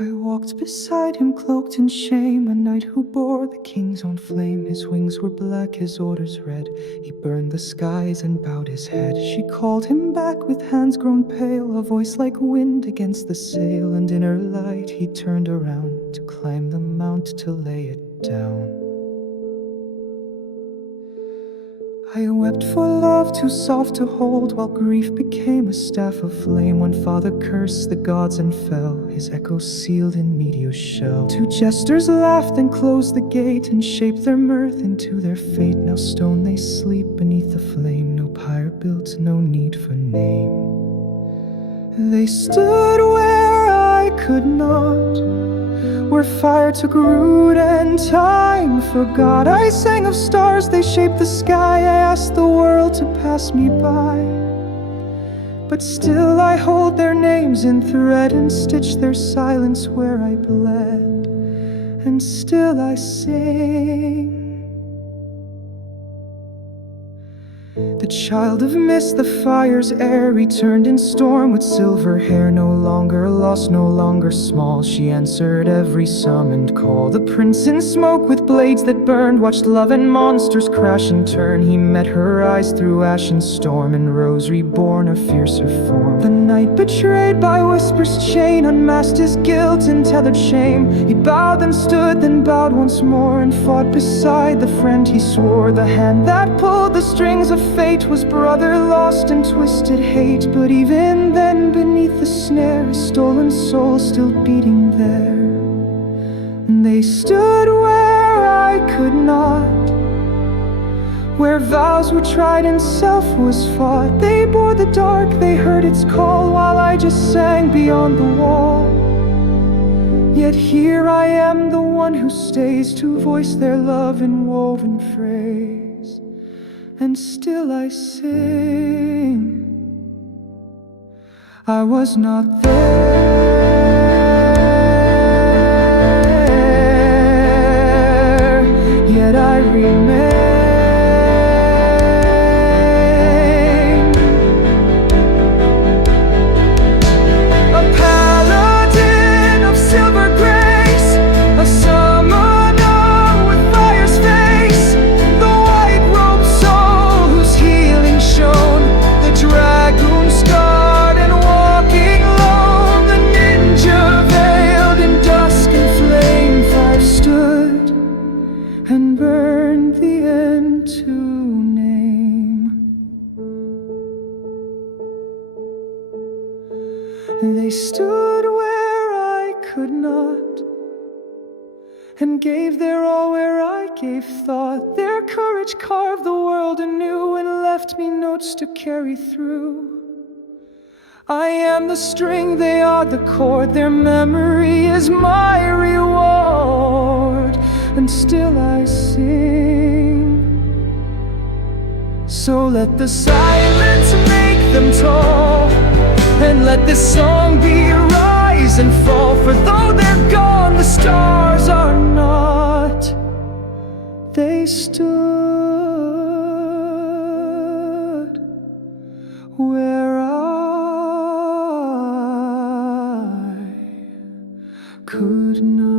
I walked beside him, cloaked in shame, a knight who bore the king's own flame. His wings were black, his orders red. He burned the skies and bowed his head. She called him back with hands grown pale, a voice like wind against the sail. And in her light he turned around to climb the mount to lay it down. I wept for love too soft to hold, while grief became a staff of flame. One father cursed the gods and fell, his echo sealed in Meteor's shell. Two jesters laughed and closed the gate, and shaped their mirth into their fate. Now stone they sleep beneath the flame, no pyre built, no need for name. They stood where I could not, where fire took root and time forgot. I sang of stars, they shaped the sky. I asked the world to pass me by, but still I hold their names in thread and stitch their silence where I bled. And still I sing. The child of mist, the fire's heir, returned in storm with silver hair. No longer lost, no longer small, she answered every summoned call. The prince in smoke with blades that burned watched love and monsters crash and turn. He met her eyes through ash and storm, and rose reborn, a fiercer form. The night betrayed by whisper's chain unmasked his guilt and tethered shame. He bowed and stood, then bowed once more, and fought beside the friend he swore. The hand that pulled the strings of fate was brother lost in twisted hate. But even then, beneath the snare, a stolen soul still beating there. And they stood where I could not, where vows were tried and self was fought. They bore the dark, they heard its call, while I just sang beyond the wall. Yet here I am, the one who stays to voice their love in woven phrase. And still I sing. I was not there, yet I remain. A paladin of silver grace, a summoner with fire's face, the white robe soul whose healing shone, the dragoon scarred and walking lone, the ninja veiled in dusk and flame. Fire stood and burned the end to name. They stood where I could not, and gave their all where I gave thought. Their courage carved the world anew, and left me notes to carry through. I am the string, they are the chord, their memory is my reward. And still I sing. So let the silence make them tall, and let this song be a rise and fall. For though they're gone, the stars are not. They stood where I could not.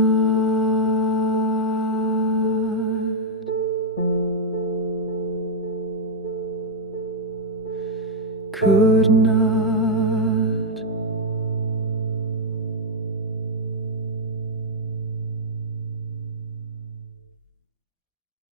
Could not.